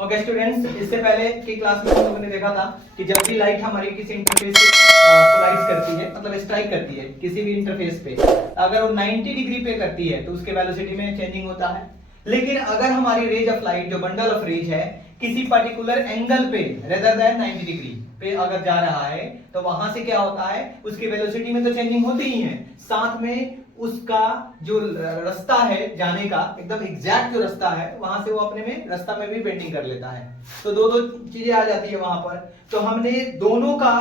Okay students, इससे पहले की क्लास में हम लोगों ने देखा था कि जब भी लाइट हमारी किसी इंटरफेस से पोलराइज करती है, मतलब स्ट्राइक करती है किसी भी इंटरफेस पे, अगर वो 90 डिग्री पे करती है तो उसके वेलोसिटी में चेंजिंग होता है। लेकिन अगर हमारी रेज ऑफ लाइट, जो बंडल ऑफ रेज है, किसी पर्टिकुलर एंगल पे रेदर देन 90 डिग्री पे अगर जा रहा है तो वहां से क्या होता है, उसकी वेलोसिटी में तो चेंजिंग होती ही है, साथ में उसका जो रास्ता है जाने का, एकदम एग्जैक्ट जो रास्ता है, वहां से वो अपने में रास्ता में भी बेंडिंग कर लेता है। तो दो दो चीजें आ जाती है वहां पर। तो हमने दोनों का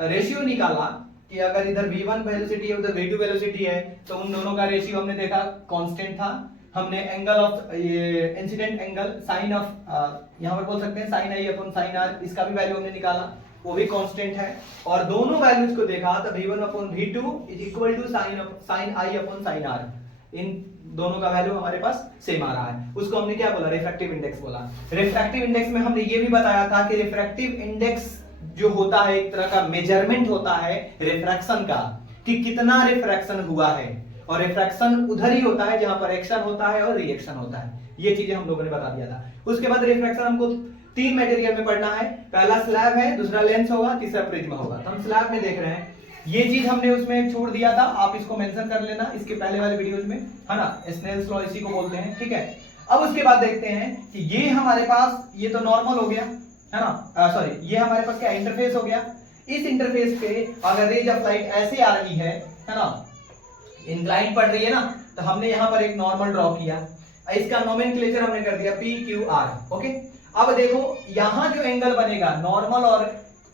रेशियो निकाला कि अगर इधर v1 वेलोसिटी है, उधर v2 वेलोसिटी है, तो उन दोनों का रेशियो हमने देखा कांस्टेंट था। हमने angle of incident angle sine of यहां पर बोल सकते हैं साइन आई अपॉन साइन आर, इसका भी वैल्यू हमने निकाला, वो भी कांस्टेंट है। और दोनों वैल्यूज को देखा तो v1 upon v2 is equal to sine I upon sine r, इन दोनों का वैल्यू हमारे पास सेम आ रहा है। उसको हमने क्या बोला, रिफ्रैक्टिव इंडेक्स बोला। रिफ्रैक्टिव इंडेक्स में हमने ये भी बताया था कि रिफ्रैक्टिव इंडेक्स जो होता है एक तरह का मेजरमेंट होता है रिफ्रैक्शन का, कि कितना रिफ्रैक्शन हुआ है, और रिफ्रैक्शन उधर ही होता है जहां पर एक्शन होता है और रिएक्शन होता है। ये चीजें हम लोगों ने बता दिया था। उसके बाद रिफ्रैक्शन हमको तीन मटेरियल में पढ़ना है, पहला स्लैब है, दूसरा लेंस होगा, तीसरा प्रिज्म होगा। तो हम स्लैब में देख रहे हैं, ये चीज हमने उसमें छोड़ दिया था, आप इसको मेंशन कर लेना इसके पहले वाले वीडियोस में, है ना, स्नेल्स लॉ इसी को बोलते हैं, ठीक है। अब उसके बाद देखते हैं कि ये हमारे पास, ये तो नॉर्मल हो गया, है ना, सॉरी, ये हमारे पास क्या इंटरफेस हो गया। इस इंटरफेस पे अगर रेज ऑफ लाइट ऐसे आ रही है ना, इंक्लाइन पड़ रही है ना, तो हमने यहां पर एक नॉर्मल ड्रॉ किया, इसका नोमेनक्लेचर हमने कर दिया पी क्यू आर। ओके, अब देखो यहां जो एंगल बनेगा नॉर्मल और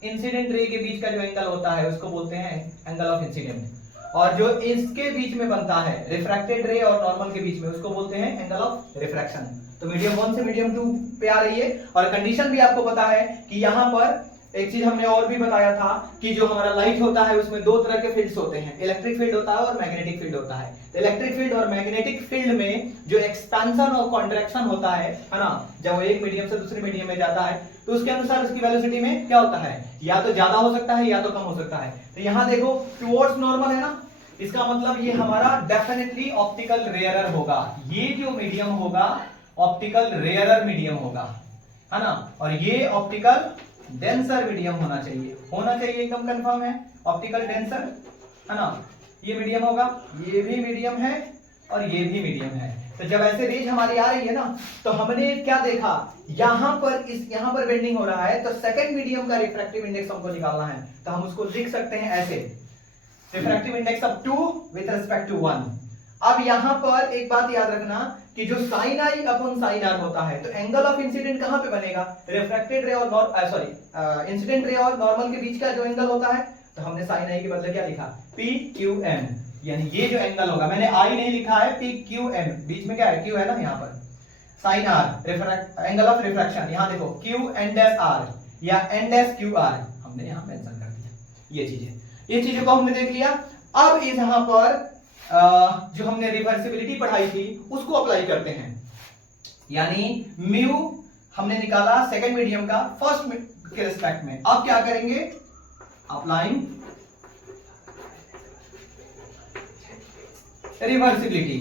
इंसिडेंट रे के बीच का जो एंगल होता है उसको बोलते हैं एंगल ऑफ इंसिडेंट, और जो इसके बीच में बनता है रिफ्रैक्टेड रे और नॉर्मल के बीच में उसको बोलते हैं एंगल ऑफ रिफ्रैक्शन। तो मीडियम 1 से मीडियम 2 पे आ रही है। और कंडीशन भी आपको पता है कि यहां पर एक चीज हमने और भी बताया था कि जो हमारा लाइट होता है उसमें दो तरह के फील्ड्स होते हैं, इलेक्ट्रिक फील्ड होता है और मैग्नेटिक फील्ड होता है। इलेक्ट्रिक फील्ड और मैग्नेटिक फील्ड में जो एक्सपेंशन और कॉन्ट्रैक्शन होता है ना, जब वो एक मीडियम से दूसरे मीडियम में जाता है तो उसके अनुसार उसकी वेलोसिटी में क्या होता है, या तो ज्यादा हो सकता है या तो कम हो सकता है। तो यहां देखो टुवर्ड्स नॉर्मल है ना, इसका मतलब ये हमारा डेफिनेटली ऑप्टिकल रेयरर होगा, ये जो मीडियम होगा ऑप्टिकल रेयरर मीडियम होगा, है ना, और ये ऑप्टिकल डेंसर मीडियम होना चाहिए, एकदम कंफर्म है, ऑप्टिकल डेंसर, है ना, ये मीडियम होगा, ये भी मीडियम है और ये भी मीडियम है। तो जब ऐसे रेज हमारी आ रही है ना, तो हमने क्या देखा, यहां पर बेंडिंग हो रहा है, तो सेकंड मीडियम का रिफ्रैक्टिव इंडेक्स हमको निकालना है, तो हम उसको लिख सकते हैं ऐसे, refractive index of 2 with respect to 1। अब यहां पर एक बात याद रखना कि जो sine I upon sine are होता है, तो एंगल ऑफ इंसिडेंट कहां पे बनेगा, रिफ्रैक्टेड रे और इंसिडेंट रे और नॉर्मल के बीच का जो एंगल होता है, तो हमने साइन आई के बदले क्या लिखा, पी क्यू एम, यानी ये जो एंगल होगा, मैंने आई नहीं लिखा है, पी क्यू एम, बीच में क्या है, क्यू है ना, यहां पर sine r angle of refraction, यहां देखो क्यू एन डैश आर या एन डैश क्यू आर हमने यहां मेंशन कर दिया। ये चीजों को हमने देख लिया। अब इस यहां पर जो हमने रिवर्सिबिलिटी पढ़ाई थी उसको अप्लाई करते हैं, यानी म्यू हमने निकाला सेकंड मीडियम का फर्स्ट के रिस्पेक्ट में। अब क्या करेंगे, अप्लाइंग रिवर्सिबिलिटी,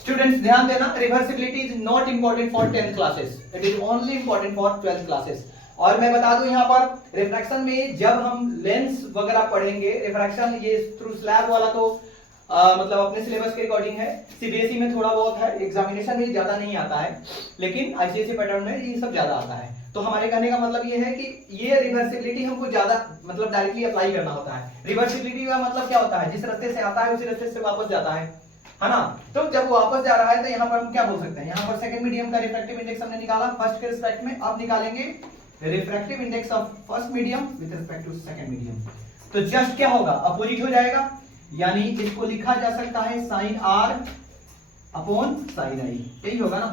स्टूडेंट्स ध्यान देना, reversibility is not important for 10th classes, it is only important for 12th classes. और मैं बता दूं यहां पर रिफ्रैक्शन में जब हम लेंस वगैरह पढ़ेंगे, रिफ्रैक्शन ये थ्रू स्लैब वाला तो मतलब अपने सिलेबस के अकॉर्डिंग है, सीबीएसई में थोड़ा बहुत है, एग्जामिनेशन में ज्यादा नहीं आता है, लेकिन आईसीएसई पैटर्न में ये सब ज्यादा आता है। तो हमारे कहने का मतलब ये है कि ये रिवर्सिबिलिटी हमको ज्यादा मतलब डायरेक्टली अप्लाई करना होता है। रिवर्सिबिलिटी का मतलब क्या होता है, जिस रास्ते से आता है उसी रास्ते से वापस जाता है ना। तो जब वापस जा रहा है तो यहाँ पर हम क्या बोल सकते हैं, यहाँ पर सेकंड मीडियम का रिफ्रैक्टिव इंडेक्स हमने निकाला फर्स्ट के रिस्पेक्ट में, अब निकालेंगे refractive index of first medium with respect to second medium. तो जस्ट क्या होगा, अपोजिट हो जाएगा, यानी इसको लिखा जा सकता है साइन आर अपॉन साइन आई, यही होगा ना,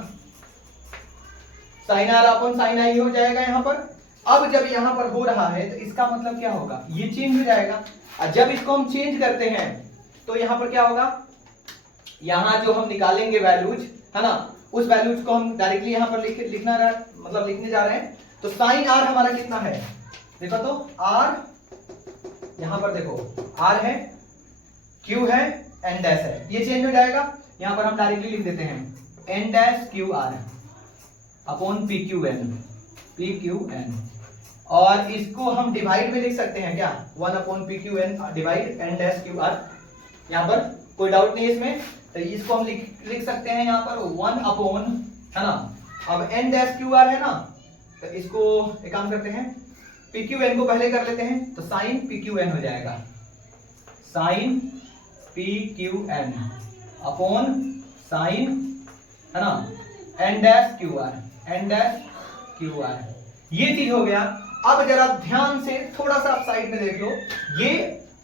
साइन आर अपॉन साइन आई हो जाएगा यहां पर। अब जब यहां पर हो रहा है तो इसका मतलब क्या होगा, ये चेंज हो जाएगा, और जब इसको हम चेंज करते हैं तो यहां पर क्या होगा, यहां जो हम निकालेंगे वैल्यूज, है ना, उस वैल्यूज को हम डायरेक्टली यहां पर लिखने जा रहे हैं। तो साइन आर हमारा कितना है, देखो तो आर, यहां पर देखो आर है, क्यू है, एन डैश है, ये चेंज हो जाएगा। यहां पर हम डायरेक्टली लिख देते हैं N dash Q R upon P Q N, और इसको हम डिवाइड में लिख सकते हैं क्या, 1 upon P Q N divide N dash Q R. यहां पर कोई डाउट नहीं है इसमें, तो इसको हम लिख सकते हैं यहां पर 1 अपॉन, है ना, अब एन डैश क्यू आर है ना, तो इसको एक काम करते हैं, पी क्यू एन को पहले कर लेते हैं, तो साइन पी क्यू एन हो जाएगा, sine P Q N upon sine, है ना, N dash Q R, N dash Q R. ये चीज हो गया। अब जरा ध्यान से थोड़ा सा आप साइड में देख लो, ये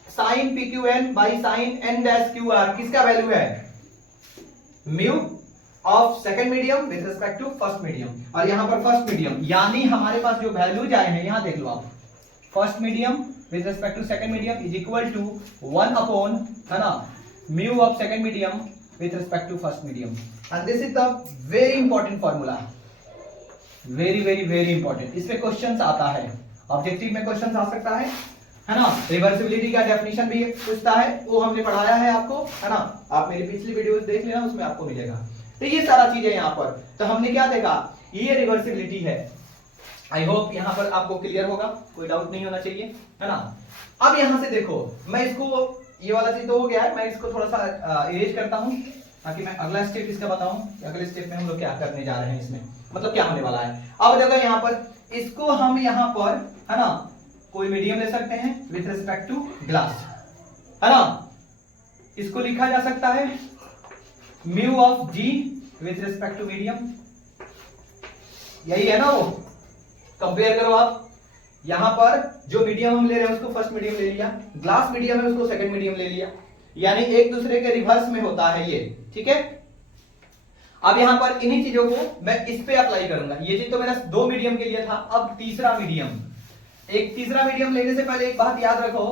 sine P Q N by sine N dash Q R किसका वैल्यू है, mu of second medium with respect to first medium, और यहां पर फर्स्ट मीडियम, यानी हमारे पास जो वैल्यूज आए हैं यहां देख लो आप, first medium with respect to second medium is equal to 1 upon, है ना, mu of second medium with respect to first medium, and this is the very important formula, very very very important. इसमें questions आता है, objective में questions आ सकता है ना, reversibility का डेफिनेशन भी पूछता है, वो हमने पढ़ाया है आपको, है ना, आप मेरी पिछली वीडियोस देख लेना, उसमें आपको मिलेगा। तो ये सारा चीजें यहाँ पर, तो हमने क्या देखा, ये रिवर्सिबिलिटी है। आई होप यहाँ पर आपको क्लियर होगा, कोई डाउट नहीं होना चाहिए, है ना। अब यहाँ से देखो, मैं इसको, ये वाला चीज तो हो गया है, मैं इसको थोड़ा सा इरेज करता हूँ ताकि मैं अगला स्टेप इसका बताऊं कि अगले स्टेप में हम लोग क्या करने जा रहे हैं, इसमें मतलब क्या होने वाला है। अब देखो यहाँ पर, इसको हम यहाँ पर, है ना, कोई मीडियम ले सकते हैं विथ रिस्पेक्ट टू ग्लास, है ना, इसको लिखा जा सकता है mu of G with respect to medium, यही है ना, वो कंपेयर करो आप, यहां पर जो मीडियम हम ले रहे हैं उसको फर्स्ट मीडियम ले लिया, ग्लास मीडियम है उसको सेकंड मीडियम ले लिया, यानी एक दूसरे के रिवर्स में होता है ये, ठीक है। अब यहां पर इन्हीं चीजों को मैं इस पे अप्लाई करूंगा, ये चीज तो मेरा 2 मीडियम के लिए था, अब तीसरा मीडियम, एक तीसरा मीडियम लेने से पहले एक बात याद रखो,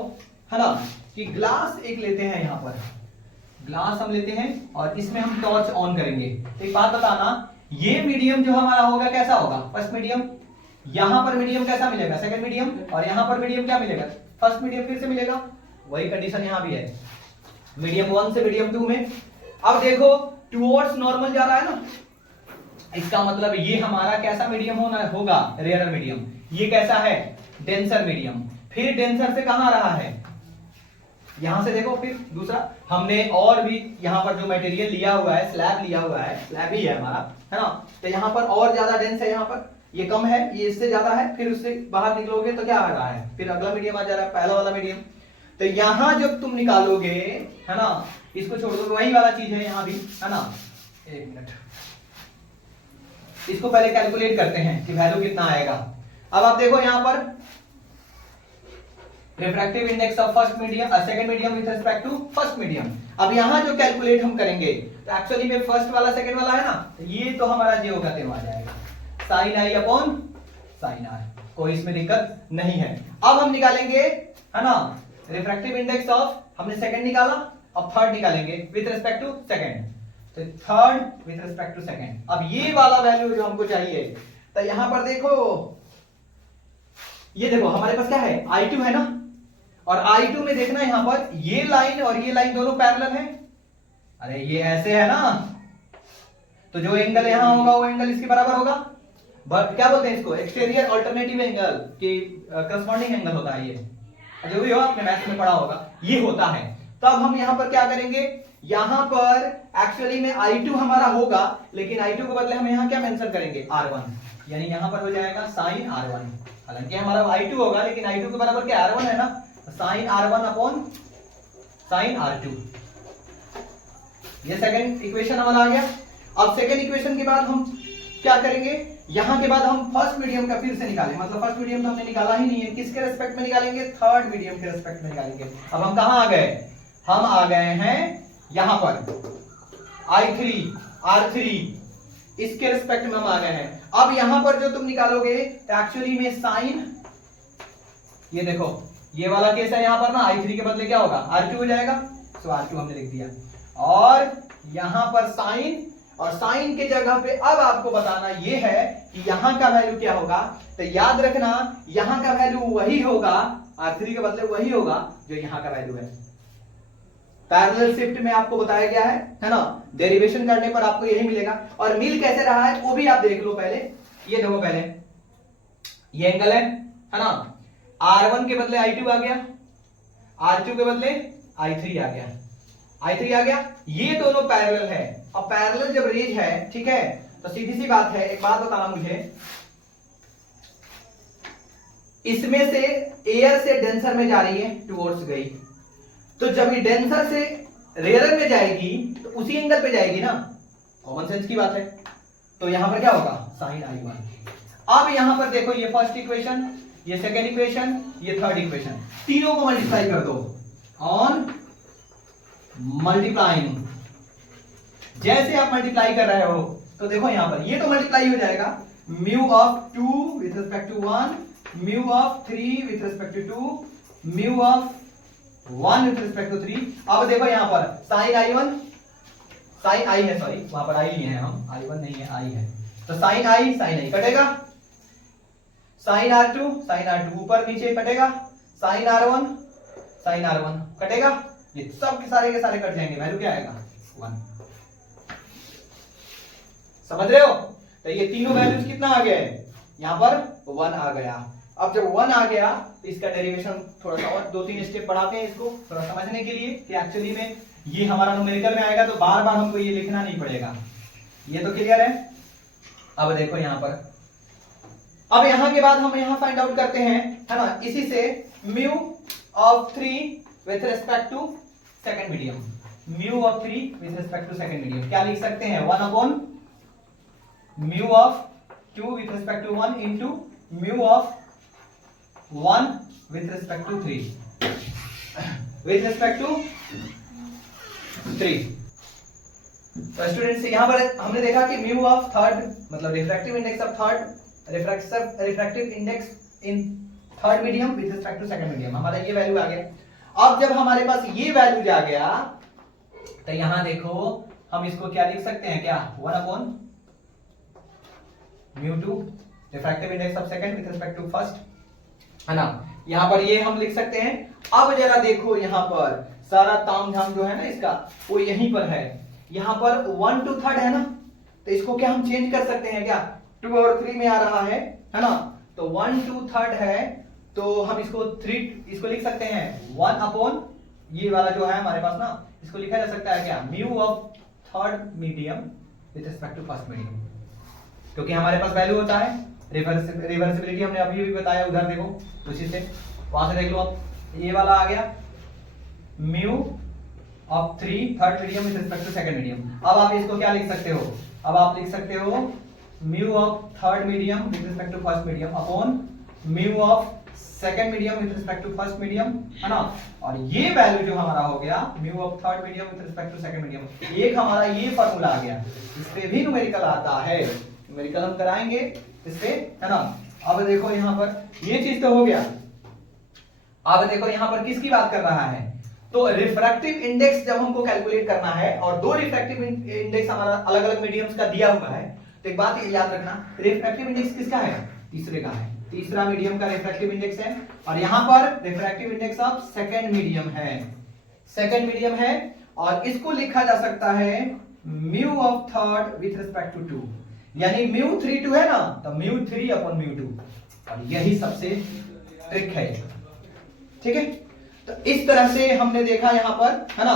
है ना, कि ग्लास एक लेते हैं, यहां पर ग्लास हम लेते हैं और इसमें हम टॉर्च ऑन करेंगे। तो एक बात बताना, ये मीडियम जो हमारा होगा कैसा होगा, फर्स्ट मीडियम, यहां पर मीडियम कैसा मिलेगा, सेकंड मीडियम, और यहां पर मीडियम क्या मिलेगा, फर्स्ट मीडियम फिर से मिलेगा, वही कंडीशन यहां भी है, मीडियम 1 से मीडियम 2 में। अब देखो टुवर्ड्स नॉर्मल जा रहा है ना, इसका मतलब ये हमारा कैसा मीडियम होगा, रेयरर मीडियम, ये कैसा है, डेंसर मीडियम, फिर डेंसर से कहां रहा है, यहां से देखो, फिर दूसरा हमने और भी यहां पर जो मटेरियल लिया हुआ है, स्लैब लिया हुआ है, स्लैब ही है हमारा, है ना, तो यहां पर और ज्यादा डेंस है, यहां पर ये कम है, ये इससे ज्यादा है, फिर उससे बाहर निकलोगे तो क्या आ रहा है, फिर अगला मीडियम आ जा रहा है, पहला वाला मीडियम। तो यहां जब तुम निकालोगे, है ना, इसको छोड़ दो, वही वाला चीज है यहां भी, है ना, एक मिनट, इसको पहले कैलकुलेट करते हैं कि वैल्यू कितना आएगा। अब आप देखो यहां पर refractive index of first medium, second medium with respect to first medium. अब यहां जो कैलकुलेट हम करेंगे, तो एक्चुअली में फर्स्ट वाला सेकंड वाला है ना, ये तो हमारा जे होगा तेरह आ जाएगा, साइन आई अपॉन साइन आर, कोई इसमें दिक्कत नहीं है। अब हम निकालेंगे, है ना, रिफ्रैक्टिव इंडेक्स ऑफ, हमने सेकंड निकाला, अब थर्ड निकालेंगे विद रिस्पेक्ट टू सेकंड, तो third with respect to second. अब ये वाला वैल्यू जो हमको चाहिए, तो यहां पर देखो, ये देखो हमारे पास क्या है, I2 है ना, और I2 में देखना यहां पर ये लाइन और ये लाइन दोनों पैरेलल है, अरे ये ऐसे है ना, तो जो एंगल यहां होगा वो एंगल इसके बराबर होगा, बट क्या बोलते हैं इसको, एक्सटीरियर अल्टरनेटिव एंगल की करस्पॉन्डिंग एंगल होता है ये, जो भी हो आपने मैथ्स में पढ़ा होगा, ये होता है। तो अब हम यहां पर क्या करेंगे, यहां पर एक्चुअली में I2 हमारा होगा, लेकिन I2 के बदले हम यहां क्या मेंशन करेंगे, R1, यानी यहां पर हो जाएगा साइन R1, हालांकि हमारा I2 होगा लेकिन I2 के बराबर क्या R1 है ना, sign R1 upon sine R2। ये सेकंड इक्वेशन हमारा आ गया। अब सेकंड इक्वेशन के बाद हम क्या करेंगे, यहां के बाद हम फर्स्ट मीडियम का फिर से निकालेंगे, मतलब फर्स्ट मीडियम तो हमने निकाला ही नहीं है, किसके रिस्पेक्ट में निकालेंगे, थर्ड मीडियम के रिस्पेक्ट में निकालेंगे। अब हम कहां आ गए, हम आ गए हैं यहां पर I3 R3, इसके रिस्पेक्ट में हम आ गए हैं। अब यहां पर जो तुम निकालोगे एक्चुअली में साइन, ये देखो ये वाला केस है, यहां पर ना I3 के बदले क्या होगा, R2 हो जाएगा, तो R2 हमने लिख दिया, और यहां पर साइन, और साइन के जगह पे अब आपको बताना ये है कि यहां का वैल्यू क्या होगा। तो याद रखना यहां का वैल्यू वही होगा, R3 के बदले वही होगा जो यहां का वैल्यू है, पैरेलल शिफ्ट में आपको बताया गया है ना, डेरिवेशन करने पर आपको यही मिलेगा। और मिल कैसे रहा है वो भी आप देख लो पहले। ये देखो पहले, ये एंगल है ना, R1 के बदले I2 आ गया, R2 के बदले I3 आ गया, I3 आ गया, ये दोनों पैरेलल है। अब पैरेलल जब रेज है, ठीक है, तो सीधी सी बात है, एक बात बताना मुझे, इसमें से एयर से डेंसर में जा रही है, टुवर्ड्स गई, तो जब ये डेंसर से रेयर में जाएगी तो उसी एंगल पे जाएगी ना, कॉमन सेंस की बात है। तो यहां पर क्या होगा, साइन I1। अब यहां पर देखो, ये फर्स्ट इक्वेशन, ये सेकेंड इक्वेशन, ये थर्ड इक्वेशन, तीनों को मल्टीप्लाई कर दो ऑन मल्टीप्लाइंग। जैसे आप मल्टीप्लाई कर रहे हो तो देखो यहां पर ये तो मल्टीप्लाई हो जाएगा, mu of 2 with respect to 1, mu of 3 with respect to 2, mu of 1 with respect to 3। अब देखो यहां पर साइन I1, साइन I है, सॉरी वहां पर I लिए हैं हम, I1 नहीं है, I है, तो साइन I कटेगा, साइन R2 ऊपर नीचे कटेगा, साइन R1 कटेगा, ये सब के सारे कट जाएंगे, वैल्यू क्या आएगा 1। समझ रहे हो? तो ये तीनों वैल्यूज कितना आ गया है, यहां पर 1 आ गया। अब जब 1 आ गया तो इसका डेरिवेशन थोड़ा सा और 2-3 स्टेप बढ़ाते हैं इसको थोड़ा समझने के लिए कि एक्चुअली में ये हमारा न्यूमेरिकल में आएगा, तो बार बार हमको ये लिखना नहीं पड़ेगा। ये तो क्लियर है? अब देखो यहां पर, अब यहां के बाद हम यहां फाइंड आउट करते हैं, है ना, इसी से mu of 3 with respect to second medium, mu of 3 with respect to second medium क्या लिख सकते हैं, 1 upon mu of 2 with respect to 1 into mu of 1 with respect to 3 with respect to 3। तो स्टूडेंट्स यहां पर हमने देखा कि म्यू ऑफ थर्ड मतलब refractive index of third, refractive index in third medium with respect to second medium, हमारा ये value आ गया। अब जब हमारे पास ये वैल्यू आ गया तो यहां देखो हम इसको क्या लिख सकते हैं, क्या 1 upon mu 2 refractive index of second with respect to first, है ना, यहां पर ये हम लिख सकते हैं। अब जरा देखो यहां पर सारा तामझाम जो है ना इसका वो यहीं पर है, यहां पर 1 to 3 है ना, तो इसको क्या हम चेंज कर सकते हैं, क्या 2 और 3 में आ रहा है ना, तो 1 to 3 है, तो हम इसको 3 इसको लिख सकते हैं 1 अपॉन ये वाला जो है हमारे पास ना, इसको लिखा जा सकता है क्या, mu of third medium with respect to first medium, क्योंकि हमारे पास वैल्यू होता है रिवर्सिबिलिटी, हमने अभी भी बताया, उधर देखो उसी से वहां से देख लो। अब ये वाला आ गया mu of 3 third medium with respect to second medium. अब आप इसको क्या लिख सकते हो, अब आप लिख सकते हो mu of third medium with respect to first medium upon mu of second medium with respect to first medium, है ना, और ये वैल्यू जो हमारा हो गया mu of third medium with respect to second medium, एक हमारा ये फार्मूला आ गया, इस पे भी न्यूमेरिकल आता है, न्यूमेरिकल हम कराएंगे इस पे, है ना। अब देखो यहां पर ये चीज तो हो गया, अब देखो यहां पर किसकी बात कर रहा है, तो रिफ्रैक्टिव इंडेक्स जब हमको कैलकुलेट करना है और दो रिफ्रैक्टिव इंडेक्स हमारा अलग अलग मीडियम्स का दिया हुआ है, तो एक बात याद रखना, रिफ्रैक्टिव इंडेक्स किसका है, तीसरे का है, तीसरा मीडियम का रिफ्रैक्टिव इंडेक्स है, और यहां पर refractive index of second medium है, सेकंड मीडियम है, और इसको लिखा जा सकता है mu of third with respect to 2, यानी म्यू 3 2 है ना, तो म्यू 3 अपॉन म्यू 2, और यही सबसे ट्रिक है, ठीक है। तो इस तरह से हमने देखा यहां पर, है ना,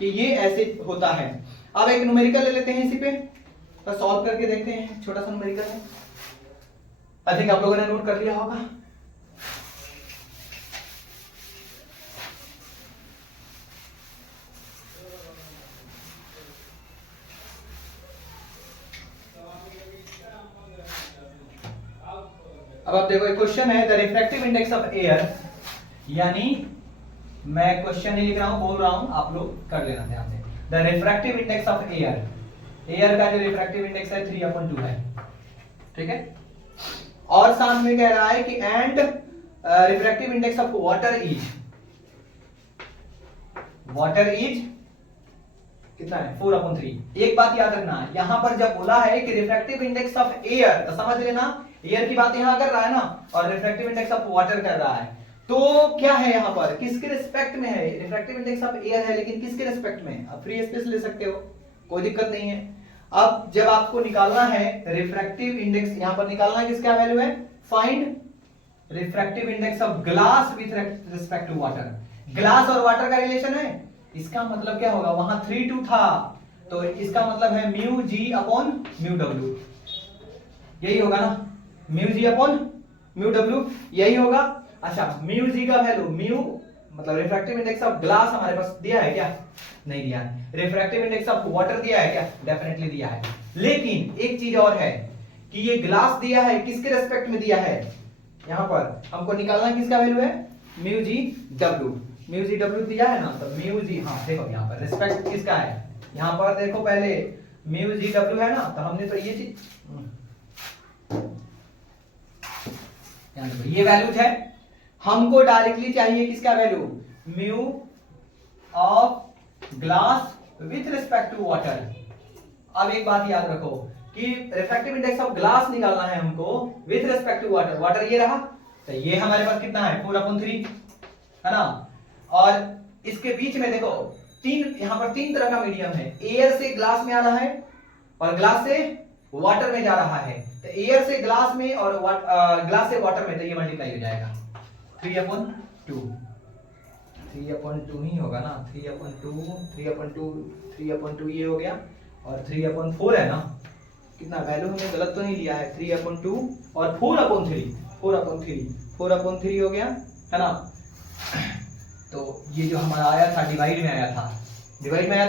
कि ये ऐसे होता है। अब एक न्यूमेरिकल ले लेते हैं इसी पे, तो सॉल्व करके देखते हैं, छोटा सा न्यूमेरिकल है, आई थिंक आप लोगों ने नोट कर लिया होगा। अब आप देखो एक क्वेश्चन है, the refractive index of air, यानी मैं क्वेश्चन नहीं लिख रहा हूं, बोल रहा हूं, आप लोग कर लेना ध्यान से। The refractive index of air, air का जो रिफ्रैक्टिव इंडेक्स है 3/2 है, ठीक है, और साथ में कह रहा है कि and refractive index of water is, water is कितना है 4/3। एक बात याद रखना, यहां पर जब बोला है कि रिफ्रैक्टिव इंडेक्स ऑफ एयर, तो समझ लेना एयर की बात यहां कर रहा है ना, और रिफ्रैक्टिव इंडेक्स ऑफ वाटर कर रहा है, तो क्या है यहाँ पर, किसके रिस्पेक्ट में है, रिफ्रैक्टिव इंडेक्स ऑफ एयर है लेकिन किसके रिस्पेक्ट में, आप फ्री स्पेस ले सकते हो, कोई दिक्कत नहीं है। अब जब आपको निकालना है रिफ्रैक्टिव इंडेक्स, यहां पर निकालना है किसका वैल्यू है, find refractive index of glass with respect to water. Glass और वाटर का रिलेशन है, इसका मतलब क्या होगा, वहां 3:2 था तो इसका मतलब है mu G upon mu W, यही होगा ना, mu G upon mu W यही होगा। अच्छा म्यू जी का वैल्यू, म्यू मतलब रिफ्रैक्टिव इंडेक्स ऑफ ग्लास हमारे पास दिया है क्या, नहीं दिया है। रिफ्रैक्टिव इंडेक्स ऑफ वाटर दिया है क्या, डेफिनेटली दिया है। लेकिन एक चीज और है कि ये ग्लास दिया है किसके रेस्पेक्ट में दिया है, यहां पर हमको निकालना किसका वैल्यू है, mu G W, mu G W दिया है ना, तो म्यू जी, हाँ देखो यहां पर रिस्पेक्ट किसका है, यहां पर देखो पहले म्यू जी डब्ल्यू है ना, तो हमने तो ये चीज ये वैल्यू है, हमको डायरेक्टली चाहिए किसका value, mu of glass with respect to water. अब एक बात याद रखो कि रिफ्रैक्टिव इंडेक्स ऑफ ग्लास निकालना है हमको with respect to water, water ये रहा, तो ये हमारे पास कितना है 4/3 है ना, और इसके बीच में देखो तीन, यहां पर तीन तरह का मीडियम है, एयर से ग्लास में आ रहा है और ग्लास से वाटर में जा रहा है, तो एयर से ग्लास में और ग्लास से वाटर में, तो ये मल्टीप्लाई हो जाएगा 3/2, 3/2 ही होगा ना, 3/2 ये हो गया, और 3/4 है ना, कितना वैल्यू हमने गलत तो नहीं लिया है, 3/2 और 4/3 हो गया है ना। तो ये जो हमारा आया था डिवाइड में आया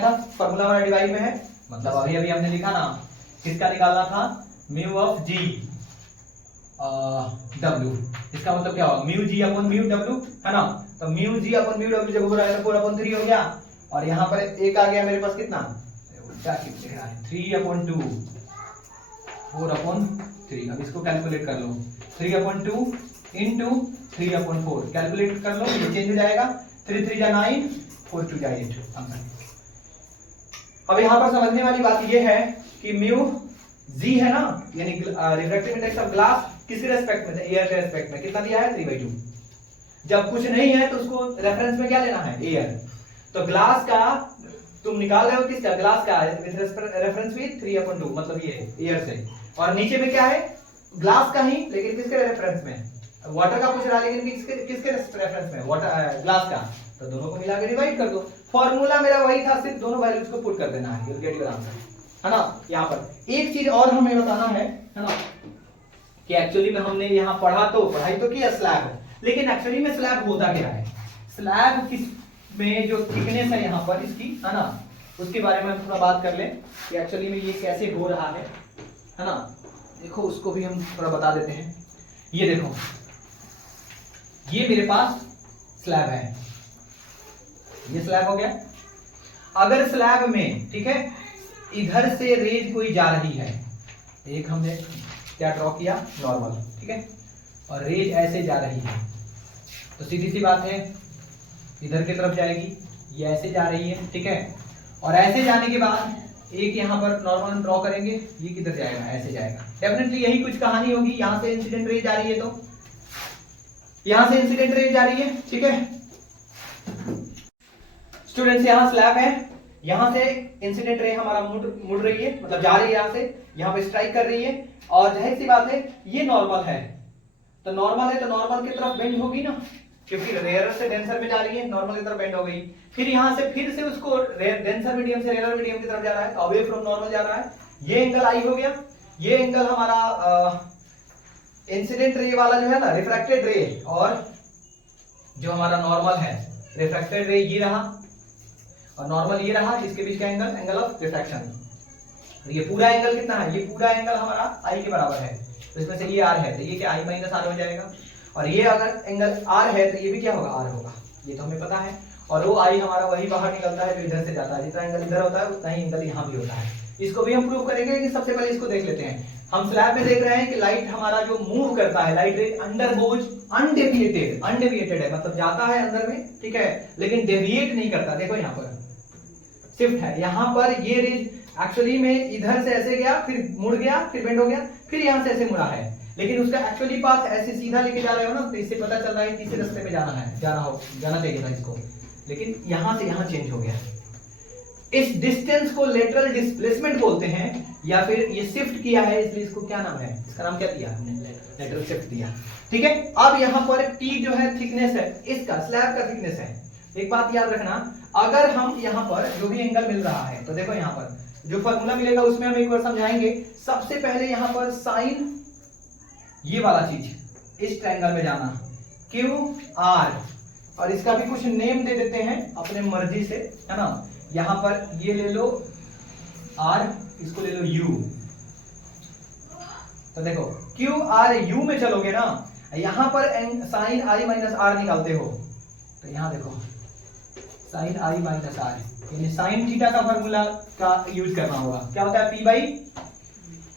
था, फॉर्मूला हमारा डिवाइड में है, मतलब अभी अभी हमने लिखा ना, किसका निकालना था, म्यू ऑफ जी डब्ल्यू, इसका मतलब क्या होगा, mu G upon mu W है ना, तो mu G upon mu W जब हो रहा है तो 4/3 हो गया, और यहाँ पर एक आ गया मेरे पास कितना, 3/2 4/3, अब इसको कैलकुलेट कर लो, 3/2 इंटू 3/4 कैलकुलेट कर लो, ये चेंज हो जाएगा, 3 3 जा 9, 4 2 जा 8 आंसर। अब यहाँ पर समझने वाली बात ये है कि म्यू जी है ना, यानी रिफ्रैक्टिव इंडेक्स ऑफ ग्लास किसके रेस्पेक्ट में, एयर के रेस्पेक्ट में कितना दिया है 3/2, जब कुछ नहीं है तो उसको रेफरेंस में क्या लेना है, एयर, तो ग्लास का तुम निकाल रहे हो किसका, ग्लास का विद रेफरेंस विद 3/2 मतलब ये एयर से, और नीचे में क्या है ग्लास का ही, लेकिन किसके रेफरेंस में, वाटर का पूछ रहा है लेकिन किसके रेफरेंस में, वाटर ग्लास का, तो दोनों को मिला के डिवाइड कर दो, फॉर्मूला मेरा वही था, सिर्फ दोनों वैल्यूज को पुट कर देना है, you will get your answer है ना। यहाँ पर एक चीज और हमें बताना है ना, कि एक्चुअली में हमने यहाँ पढ़ाई तो किया स्लैब, लेकिन एक्चुअली में स्लैब होता क्या है, स्लैब किस में जो थिकनेस है यहाँ पर इसकी है ना, उसके बारे में हम थोड़ा बात कर लें कि एक्चुअली में ये कैसे हो रहा है ना। देखो उसको भी हम थोड़ा बता देते हैं, ये देखो ये मेरे पास स्लैब है, ये स्लैब हो गया, अगर स्लैब में ठीक है इधर से रेज कोई जा रही है, एक हमने क्या ड्रॉ किया नॉर्मल, ठीक है, और रेज ऐसे जा रही है, तो सीधी सी बात है इधर की तरफ जाएगी, ये ऐसे जा रही है, ठीक है, और ऐसे जाने के बाद एक यहाँ पर नॉर्मल ड्रॉ करेंगे, ये किधर जाएगा, ऐसे जाएगा, डेफिनेटली यही कुछ कहानी होगी, यहाँ से इंसिडेंट रेज आ रही है, तो यहाँ से इंसिडेंट रेज आ रही है, ठीक है स्टूडेंट्स, यहाँ स्लैब है, यहाँ से इंसिडेंट रे हमारा मुड़ रही है, मतलब जा रही है यहाँ से, यहाँ पे स्ट्राइक कर रही है, और जाहिर सी बात है ये नॉर्मल है, तो नॉर्मल है तो नॉर्मल की तरफ बेंड होगी ना, क्योंकि रेयर से डेंसर में जा रही है, नॉर्मल की तरफ बेंड हो गई, फिर यहाँ से फिर से उसको डेंसर मीडियम से रेयर मीडियम की तरफ जा रहा है, अवे फ्रॉम नॉर्मल जा रहा है, ये एंगल आई हो गया, ये एंगल हमारा इंसिडेंट रे वाला जो है ना रिफ्रैक्टेड रे, और जो हमारा नॉर्मल है रिफ्रैक्टेड रे ये रहा और नॉर्मल ये रहा, इसके बीच का एंगल ऑफ रिफ्रैक्शन, ये पूरा एंगल कितना है, ये पूरा एंगल हमारा आई के बराबर है, तो इसमें से ये आर है, तो ये क्या आई माइनस आर हो जाएगा, और ये अगर एंगल आर है तो ये भी क्या होगा, आर होगा, ये तो हमें पता है, और वो आई हमारा वही बाहर निकलता है जो इधर से जाता है, जितना एंगल इधर होता है उतना ही एंगल यहाँ भी होता है, इसको भी हम प्रूव करेंगे, लेकिन सबसे पहले इसको देख लेते हैं। हम स्लैब में देख रहे हैं कि लाइट हमारा जो मूव करता है, लाइट रे अंडर गोज अनडेविएटेड है, मतलब जाता है अंदर में, ठीक है, लेकिन डेविएट नहीं करता, देखो यहाँ पर शिफ्ट है, यहाँ पर ये रेज एक्चुअली में इधर से ऐसे गया, फिर मुड़ गया, फिर बेंड हो गया, फिर यहाँ से ऐसे मुड़ा है, लेकिन उसका एक्चुअली पाथ ऐसे सीधा लेके जा रहे हो ना, तो इससे पता चल रहा है कि इसी रास्ते में जाना चाहिए था इसको, लेकिन यहां से यहां चेंज हो गया। इस डिस्टेंस को लेटरल डिस्प्लेसमेंट बोलते हैं, या फिर ये शिफ्ट किया है इसलिए इसको क्या नाम है, इसका नाम क्या दिया, लेटरल शिफ्ट दिया। ठीक है, अब यहां पर टी जो है थिकनेस है, इसका स्लैब का थिकनेस है। एक बात याद रखना, अगर हम यहां पर जो भी एंगल मिल रहा है, तो देखो यहां पर जो फॉर्मूला मिलेगा उसमें हम एक बार समझाएंगे। सबसे पहले यहां पर साइन ये वाला चीज इस ट्रायंगल में जाना, क्यू आर, और इसका भी कुछ नेम दे देते हैं अपने मर्जी से, है ना। यहां पर ये ले लो आर, इसको ले लो यू। तो देखो क्यू आर यू में चलोगे ना, यहां पर साइन आई माइनस आर निकालते हो, तो यहां देखो साइन आई माइनस आर, यानी साइन थीटा का फॉर्मूला का यूज करना होगा। क्या होता है, पी बाई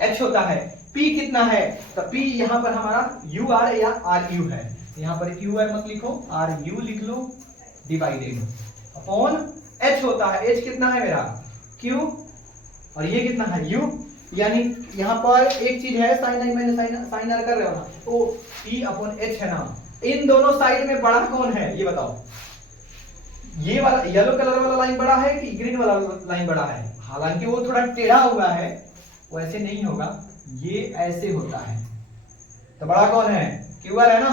एच होता है। पी कितना है, तो पी यहां पर हमारा यू आर या आर यू है, यहां पर क्यू आर मत लिखो, आर यू लिख लो, डिवाइडेड अपॉन एच होता है। एच कितना है मेरा, क्यू, और ये कितना है, यू। यानी यहां पर एक चीज है sine I minus sine R कर रहे हो ना, तो पी अपॉन एच है ना। इन दोनों साइड में बड़ा कौन है ये बताओ, ये वाला येलो कलर वाला लाइन बड़ा है कि ग्रीन वाला लाइन बड़ा है। हालांकि वो थोड़ा टेढ़ा हुआ है, वो ऐसे नहीं होगा, ये ऐसे होता है, तो बड़ा कौन है, क्यू आर है ना,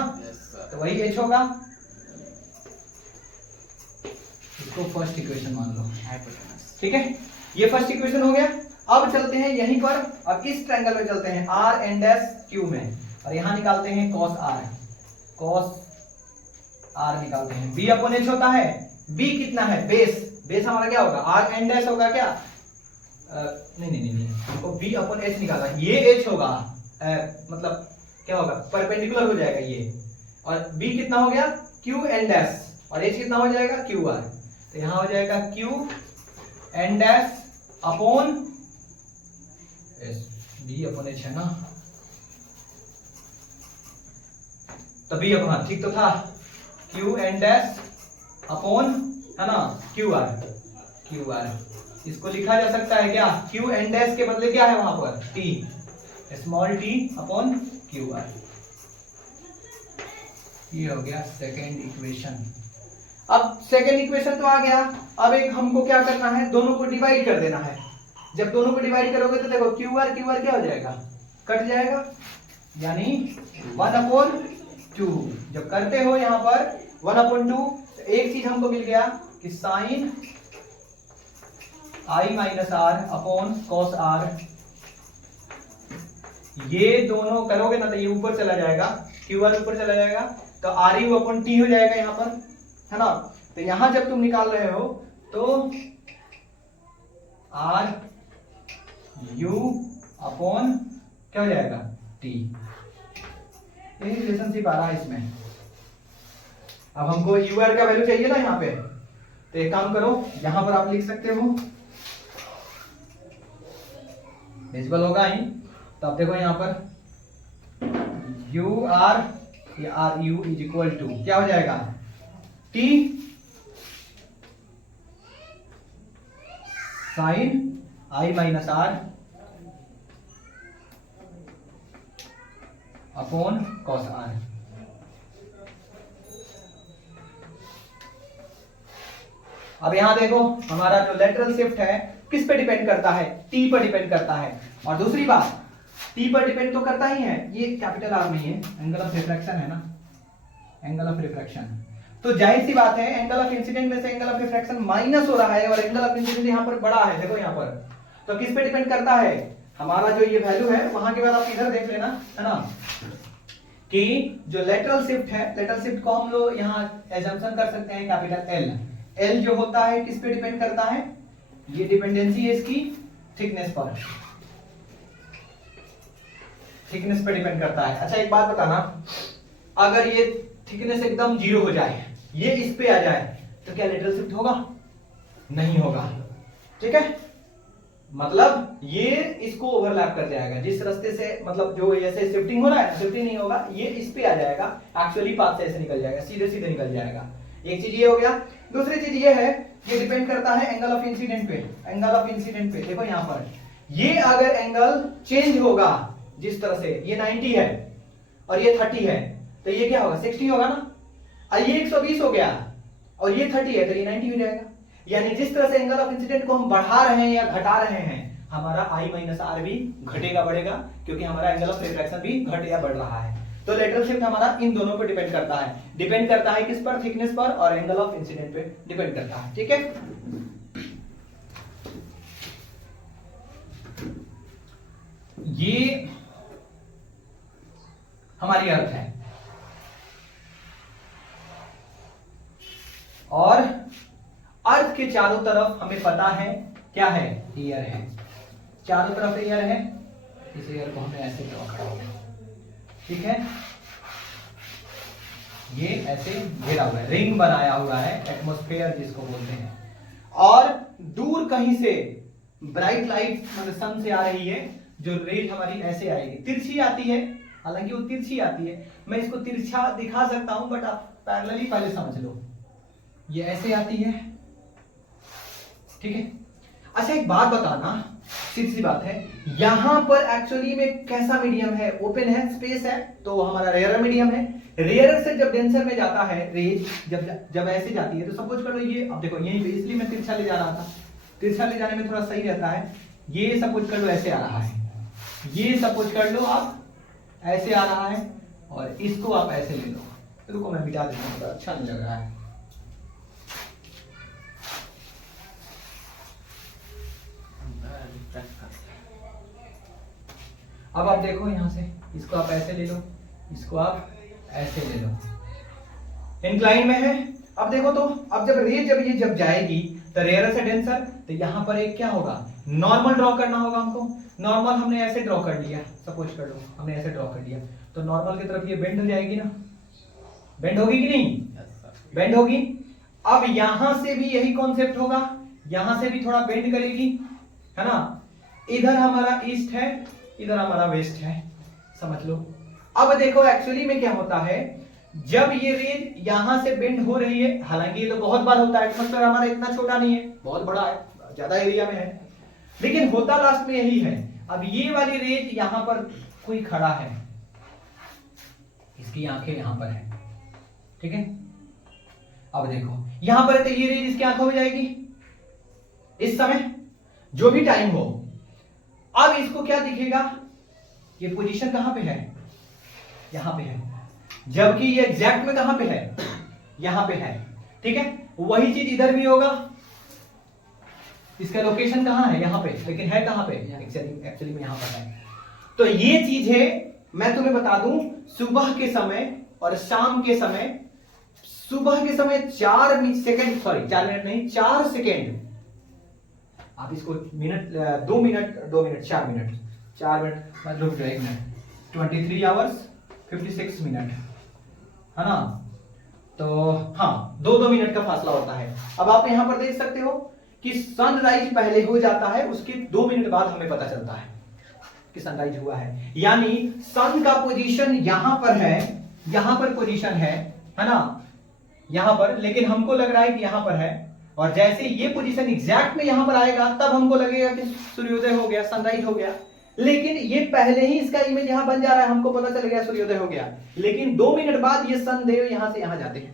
तो वही एच होगा। इसको फर्स्ट इक्वेशन मान लो, ठीक है, ये फर्स्ट इक्वेशन हो गया। अब चलते हैं यहीं पर, अब इस ट्रायंगल में चलते हैं आर एंड एस क्यू में, और यहां निकालते हैं कॉस आर निकालते हैं। बी अपॉन एच होता है, बी कितना है, बेस हमारा क्या होगा, आर एंड एस होगा क्या, नहीं, तो बी अपॉन एच निकाला, ये एच होगा, मतलब क्या होगा, परपेंडिकुलर हो जाएगा ये, और बी कितना हो गया, क्यू एंड एस, और एच कितना हो जाएगा, क्यू आर। तो यहां हो जाएगा Q and S upon B upon H है ना, तो बी अपॉन, ठीक तो था, क्यू एंड एस अपॉन है ना क्यू आर। इसको लिखा जा सकता है क्या, क्यू एंड एस के बदले क्या है वहां पर, T, small T upon Q R. ये हो गया सेकेंड इक्वेशन। अब सेकेंड इक्वेशन तो आ गया, अब एक हमको क्या करना है, दोनों को डिवाइड कर देना है। जब दोनों को डिवाइड करोगे तो देखो क्यू आर क्या हो जाएगा, कट जाएगा, यानी 1/2। जब करते हो यहां पर 1/2, तो एक चीज हमको मिल गया कि sine I minus R upon cos R, ये दोनों करोगे ना तो ये ऊपर चला जाएगा, क्यू आर ऊपर चला जाएगा, तो आर यू अपॉन टी हो जाएगा यहां पर, है ना। तो यहां जब तुम निकाल रहे हो तो आर यू अपॉन क्या हो जाएगा, टी। ये रिलेशनशिप आ रहा है इसमें। अब हमको यू आर का वैल्यू चाहिए ना यहाँ पे, तो एक काम करो, यहां पर आप लिख सकते हो, विजिबल होगा ही, तो आप देखो यहां पर यू आर या R U is equal to क्या हो जाएगा, T sine I minus R upon cos R. अब यहां देखो हमारा जो लेटरल शिफ्ट है किस पे डिपेंड करता है, टी पर डिपेंड करता है। और दूसरी बात, टी पर डिपेंड तो करता ही है, ये कैपिटल आर में है, एंगल ऑफ रिफ्रैक्शन है ना, एंगल ऑफ रिफ्रैक्शन। तो जाहिर सी बात है एंगल ऑफ इंसिडेंट में से एंगल ऑफ रिफ्रैक्शन माइनस हो रहा है, और एंगल ऑफ इंसिडेंट यहां पर बड़ा है, देखो यहां पर, तो किस पे डिपेंड करता है, हमारा जो ये वैल्यू है वहां के बाद आप इधर देख लेना, है ना, कि जो लेटरल शिफ्ट है, लेटरल शिफ्ट को हम लोग यहां एजम्पशन कर सकते हैं कैपिटल एल। एल जो होता है किस पे डिपेंड करता है, ये डिपेंडेंसी है इसकी थिकनेस पर, थिकनेस पे डिपेंड करता है। अच्छा एक बात बताना, अगर ये थिकनेस एकदम 0 हो जाए, ये इस पे आ जाए, तो क्या लेटरल शिफ्ट होगा, नहीं होगा, ठीक है, मतलब ये इसको ओवरलैप कर जाएगा, जिस रास्ते से मतलब जो ऐसे शिफ्टिंग हो रहा है, शिफ्टिंग नहीं होगा, ये इस पे आ जाएगा, एक्चुअली पाथ से ऐसे निकल जाएगा, सीधे सीधे निकल जाएगा। एक चीज ये हो गया। दूसरी चीज ये है, ये डिपेंड करता है एंगल ऑफ इंसिडेंट पे, एंगल ऑफ इंसिडेंट पे। देखो यहां पर ये अगर एंगल चेंज होगा, जिस तरह से ये 90 है, और ये 30 है, तो ये क्या होगा 60 होगा ना, और ये 120 हो गया और ये 30 है, तो ये 90 हो जाएगा। यानी जिस तरह से एंगल ऑफ इंसिडेंट को हम बढ़ा रहे हैं या घटा रहे हैं, हमारा I माइनस आर भी घटेगा बढ़ेगा, क्योंकि हमारा एंगल ऑफ रिफ्रैक्शन भी घट या बढ़ रहा है। तो लेटरल शिफ्ट हमारा इन दोनों पर डिपेंड करता है, किस पर, थिकनेस पर और एंगल ऑफ इंसिडेंट पे डिपेंड करता है। ठीक है, ये हमारी अर्थ है और अर्थ के चारों तरफ हमें पता है क्या है, एयर है, चारों तरफ एयर है। इस एयर को हमें ऐसे ड्रॉ करेंगे, ठीक है, ये ऐसे घेरा हुआ है, रिंग बनाया हुआ है, एटमॉस्फेयर जिसको बोलते हैं। और दूर कहीं से ब्राइट लाइट मतलब सन से आ रही है, जो रेज हमारी ऐसे आएगी, तिरछी आती है, हालांकि वो तिरछी आती है, मैं इसको तिरछा दिखा सकता हूं बट आप पैरेलली पहले समझ लो, ये ऐसे आती है, ठीक है। अच्छा एक बात बताना, सीधी सी बात है, यहां पर एक्चुअली में कैसा मीडियम है, ओपन है, स्पेस है, तो हमारा रेयर मीडियम है। रेयर से जब डेंसर में जाता है रेज, जब ऐसे जाती है, तो सपोज करो ये, अब देखो यहीं पे, इसलिए मैं तिरछा ले जा रहा था, तिरछा ले जाने में थोड़ा सही रहता है। ये सपोज कर लो ऐसे आ रहा है, ये सपोज कर लो आप ऐसे आ रहा है, और इसको आप ऐसे ले लो। रुको मैं मिटा देता हूं, अच्छा नहीं लग रहा है। अब आप देखो यहां से, इसको आप ऐसे ले लो, इसको आप ऐसे ले लो, इंक्लाइन में है। अब देखो तो, अब जब ये जब जाएगी तो रेयर से डेंसर, तो यहां पर एक क्या होगा, नॉर्मल ड्रॉ करना होगा हमको। नॉर्मल हमने ऐसे ड्रॉ कर लिया, सपोज कर लो हमने ऐसे ड्रॉ कर लिया, तो नॉर्मल की तरफ ये बेंड हो जाएगी ना, बेंड होगी कि नहीं, बेंड होगी। अब यहां से भी यही कॉन्सेप्ट होगा, यहां से भी थोड़ा बेंड करेगी, है ना। इधर हमारा ईस्ट है, इधर हमारा वेस्ट है, समझ लो। अब देखो एक्चुअली में क्या होता है, जब ये रेज यहां से बेंड हो रही है, हालांकि ये तो बहुत बार होता है, एटमॉस्फेयर हमारा इतना छोटा नहीं है, बहुत बड़ा है, ज्यादा एरिया में है, लेकिन होता लास्ट में यही है। अब ये वाली रेज यहां पर कोई खड़ा है, इसकी आंखें यहां पर है, ठीक है। अब देखो यहां पर है, तो ये रेज इसकी आंखों में जाएगी इस समय, जो भी टाइम हो। अब इसको क्या दिखेगा, ये पोजीशन कहां पे है, यहां पे है, जबकि ये एग्जैक्ट में कहां पे है, यहां पे है, ठीक है। वही चीज इधर भी होगा, इसका लोकेशन कहां है, यहां पे, लेकिन है कहां पे, एक्चुअली में यहां पर है। तो ये चीज है, मैं तुम्हें बता दूं, सुबह के समय और शाम के समय, सुबह के समय 4 सेकंड, सॉरी 4 मिनट नहीं, 4 सेकंड, आप इसको मिनट, 2 मिनट 4 मिनट, 4 मिनट मतलब 1 मिनट, 23 आवर्स 56 मिनट, है ना। तो हाँ, 2 मिनट का फासला होता है। अब आप यहां पर देख सकते हो कि सनराइज पहले हो जाता है, उसके 2 मिनट बाद हमें पता चलता है कि सनराइज हुआ है। यानी सन का पोजीशन यहां पर है, यहां पर पोजीशन है ना, यहां पर, लेकिन हमको लग रहा है कि यहां पर है, और जैसे ये पोजीशन एग्जैक्ट में यहां पर आएगा, तब हमको लगेगा कि सूर्योदय हो गया, सनराइज हो गया। लेकिन ये पहले ही इसका इमेज यहां बन जा रहा है, हमको पता चल गया सूर्योदय हो गया, लेकिन 2 मिनट बाद ये सन देव यहां से यहां जाते हैं,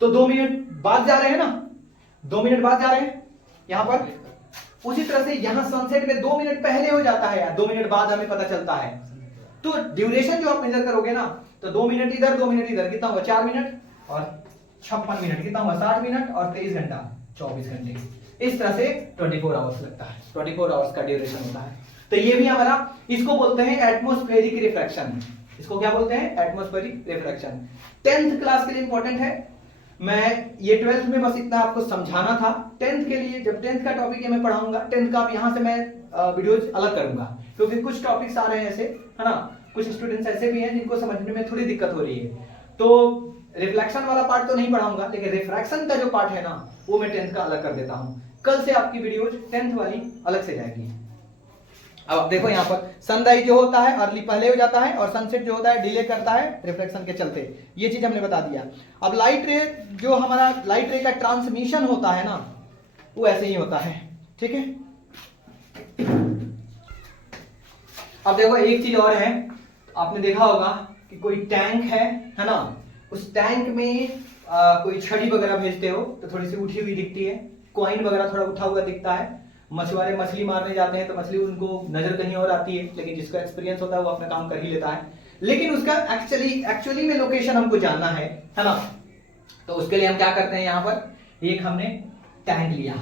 तो 2 मिनट बाद जा रहे हैं ना, 2 मिनट बाद जा रहे हैं यहां पर। उसी तरह से यहां सनसेट में 2 मिनट पहले हो जाता है यार, 2 मिनट बाद हमें पता चलता है। तो ड्यूरेशन जो आप मेजर करोगे ना, तो 2 मिनट इधर 2 मिनट इधर, कितना हुआ 4 मिनट, और 56 मिनट कितना हुआ 60 मिनट, और 23 घंटा 24 घंटे। इस तरह से 24 आवर्स लगता है, 24 आवर्स का ड्यूरेशन होता है। तो ये भी हमारा, इसको बोलते हैं एटमॉस्फेरिक रिफ्रैक्शन। इसको क्या बोलते हैं, एटमॉस्फेरिक रिफ्रैक्शन। 10th क्लास के लिए इंपॉर्टेंट है, मैं ये 12th में बस इतना आपको समझाना था। 10th के लिए, जब 10th का टॉपिक है मैं पढ़ाऊंगा, 10th का आप यहां से मैं वीडियोज अलग करूंगा, क्योंकि कुछ टॉपिक्स आ रहे हैं ऐसे, है ना, कुछ स्टूडेंट्स ऐसे भी हैं जिनको समझने में थोड़ी दिक्कत हो रही है। तो रिफ्लेक्शन वाला पार्ट तो नहीं पढ़ाऊंगा, लेकिन रिफ्रैक्शन का जो पार्ट है ना, वो मैं 10th का अलग कर देता हूं। कल से आपकी वीडियोज 10th वाली अलग से जाएगी। अब देखो यहाँ पर सनराइज जो होता है अर्ली पहले हो जाता है, और सनसेट जो होता है डिले करता है रिफ्लेक्शन के चलते, ये चीज हमने बता दिया। अब लाइट रे, जो हमारा लाइट रे का ट्रांसमिशन होता है ना, वो ऐसे ही होता है, ठीक है। अब देखो एक चीज और है, आपने देखा होगा कि कोई टैंक है ना, उस टैंक में कोई छड़ी वगैरह भेजते हो तो थोड़ी सी उठी हुई दिखती है, कॉइन वगैरह थोड़ा उठा हुआ दिखता है, मछुआरे मछली मारने जाते हैं तो मछली उनको नजर कहीं और आती है, लेकिन जिसका एक्सपीरियंस होता है वो अपना काम कर ही लेता है। लेकिन उसका एक्चुअली में लोकेशन हमको जानना है ना, तो उसके लिए हम क्या करते हैं, यहाँ पर एक हमने टैंक लिया,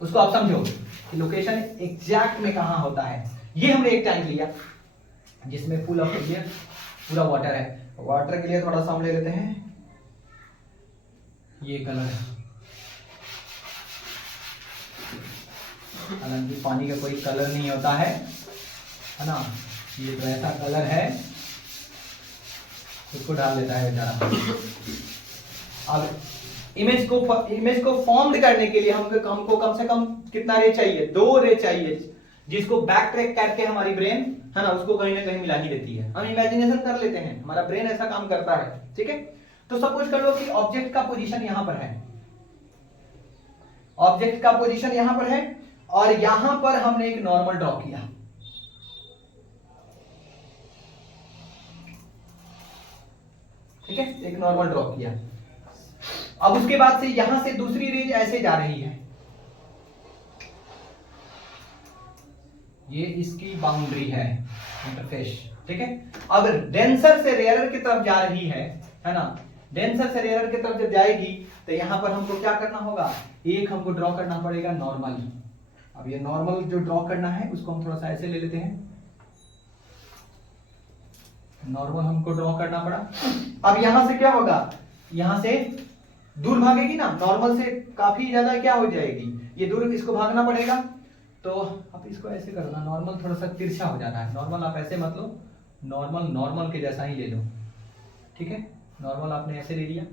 उसको आप समझो कि लोकेशन एग्जैक्ट में कहां होता है। ये हमने एक टैंक लिया जिसमें फुल ऑफ पूरा वाटर है। वाटर के लिए थोड़ा सा हम ले लेते हैं ये कलर, हालांकि पानी का कोई कलर नहीं होता है ना, ये तो ऐसा कलर है, इसको डाल देता है बेचारा। अब इमेज को फॉर्म्ड करने के लिए हमको कम से कम कितना रे चाहिए, 2 रे चाहिए, जिसको बैक ट्रैक करके हमारी ब्रेन है ना उसको कहीं ना कहीं मिला ही देती है। हम इमेजिनेशन कर लेते हैं, हमारा ब्रेन ऐसा काम करता है, ठीक है। तो सपोज कर लो कि ऑब्जेक्ट का पोजीशन यहां पर है, ऑब्जेक्ट का पोजीशन यहां पर है और यहां पर हमने एक नॉर्मल ड्रॉ किया, ठीक है, एक नॉर्मल ड्रॉ किया। अब उसके बाद से यहां से दूसरी रेंज ऐसे जा रही है, ये इसकी बाउंड्री है इंटरफेस, ठीक है। अब डेंसर से रेयरर की तरफ जा रही है ना, डेंसर से रेयरर की तरफ जब जाएगी तो यहां पर हमको क्या करना होगा, एक हमको ड्रॉ करना पड़ेगा नॉर्मल। अब ये नॉर्मल जो ड्रॉ करना है उसको हम थोड़ा सा ऐसे ले लेते हैं, नॉर्मल हमको ड्रॉ करना पड़ा। अब यहां से क्या होगा, यहां से दूर भागेगी ना, नॉर्मल से काफी ज्यादा क्या हो जाएगी, ये दूर, इसको भागना पड़ेगा। तो अब इसको ऐसे करना, नॉर्मल थोड़ा सा तिरछा हो जाता है, नॉर्मल आप ऐसे मत लो, नॉर्मल के जैसा ही ले लो, ठीक है। नॉर्मल आपने ऐसे ले लिया।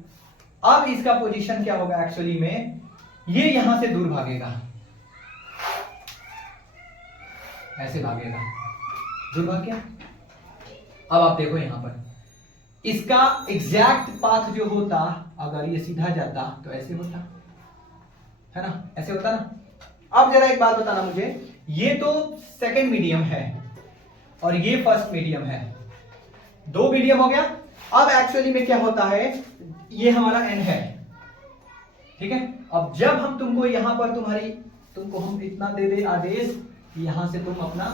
अब इसका पोजीशन क्या होगा एक्चुअली में, ये यहां से दूर भागेगा, ऐसे भागेगा, दूर भाग गया। अब आप देखो यहां पर इसका एग्जैक्ट पाथ जो होता, अगर ये सीधा जाता तो ऐसे होता है ना, ऐसे होता ना। अब जरा एक बात बताना मुझे, ये तो सेकंड मीडियम है और ये फर्स्ट मीडियम है, 2 मीडियम हो गया। अब एक्चुअली में क्या होता है, ये हमारा एन है, ठीक है। अब जब हम तुमको यहां पर तुमको हम इतना दे दे आदेश, यहां से तुम अपना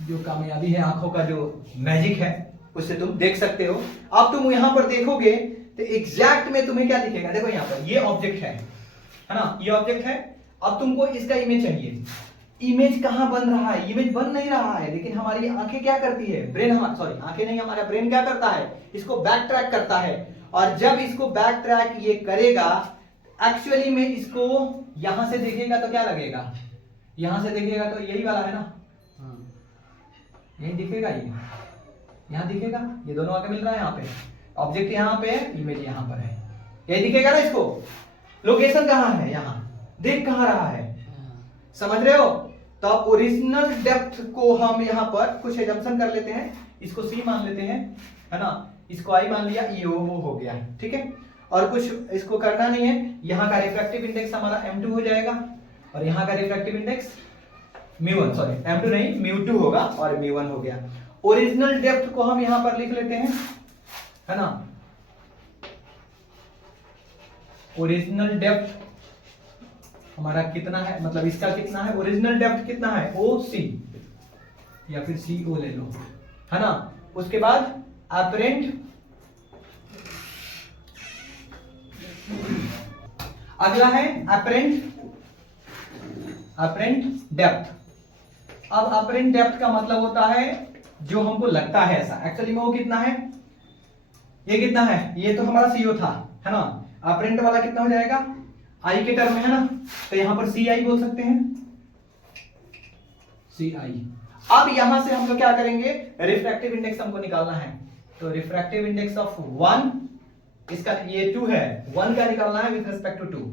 जो कामयाबी है, आंखों का जो मैजिक है उससे तुम देख सकते हो। अब तुम यहां पर देखोगे तो एग्जैक्ट में तुम्हें क्या दिखेगा, देखो यहां पर ये ऑब्जेक्ट है ना, ये ऑब्जेक्ट है। अब तुमको इसका इमेज चाहिए, इमेज कहां बन रहा है, इमेज बन नहीं रहा है, लेकिन हमारी आंखें क्या करती है, ब्रेन आंखें नहीं, हमारा ब्रेन क्या करता है, इसको बैक ट्रैक करता है। और जब इसको बैक ट्रैक ये करेगा, एक्चुअली में इसको यहां से देखेगा तो क्या लगेगा, यहां से देखेगा तो यही वाला है ना, यही दिखेगा, ये यहां दिखेगा, ये दोनों आगे मिल रहा है, यहाँ पे ऑब्जेक्ट यहाँ पे है, इमेज यहाँ पर है, यही दिखेगा ना। इसको लोकेशन कहाँ है, यहाँ देख कहाँ रहा है, समझ रहे हो। तो अब ओरिजिनल डेप्थ को हम यहाँ पर कुछ एजम्पशन कर लेते हैं, इसको सी मान लेते हैं, है ना, इसको आई मान लिया, ई ओ हो गया, ठीक है। और कुछ इसको करना नहीं है, यहाँ का रिफ्रैक्टिव इंडेक्स हमारा m2 हो जाएगा और यहाँ का रिफ्रैक्टिव इंडेक्स μ1, सॉरी m2 नहीं μ2 होगा और μ1 हो गया। ओरिजिनल डेप्थ को हम यहां पर लिख लेते हैं, है ना, ओरिजिनल डेप्थ हमारा कितना है, मतलब इसका कितना है, ओरिजिनल डेप्थ कितना है, OC या फिर CO ले लो, है ना। उसके बाद अपरेंट, अगला है अपरेंट डेप्थ। अब अपरेंट डेप्थ का मतलब होता है जो हमको लगता है ऐसा, एक्चुअली में वो कितना है, ये कितना है, ये तो हमारा CO था, है ना। अपरेंट वाला कितना हो जाएगा, आई के टर्म में, है ना, तो यहां पर CI बोल सकते हैं, CI। अब यहां से हम लोग क्या करेंगे, रिफ्रैक्टिव इंडेक्स हमको निकालना है, तो रिफ्रैक्टिव इंडेक्स ऑफ 1, इसका ये 2 है, 1 का निकालना है विद रिस्पेक्ट टू 2,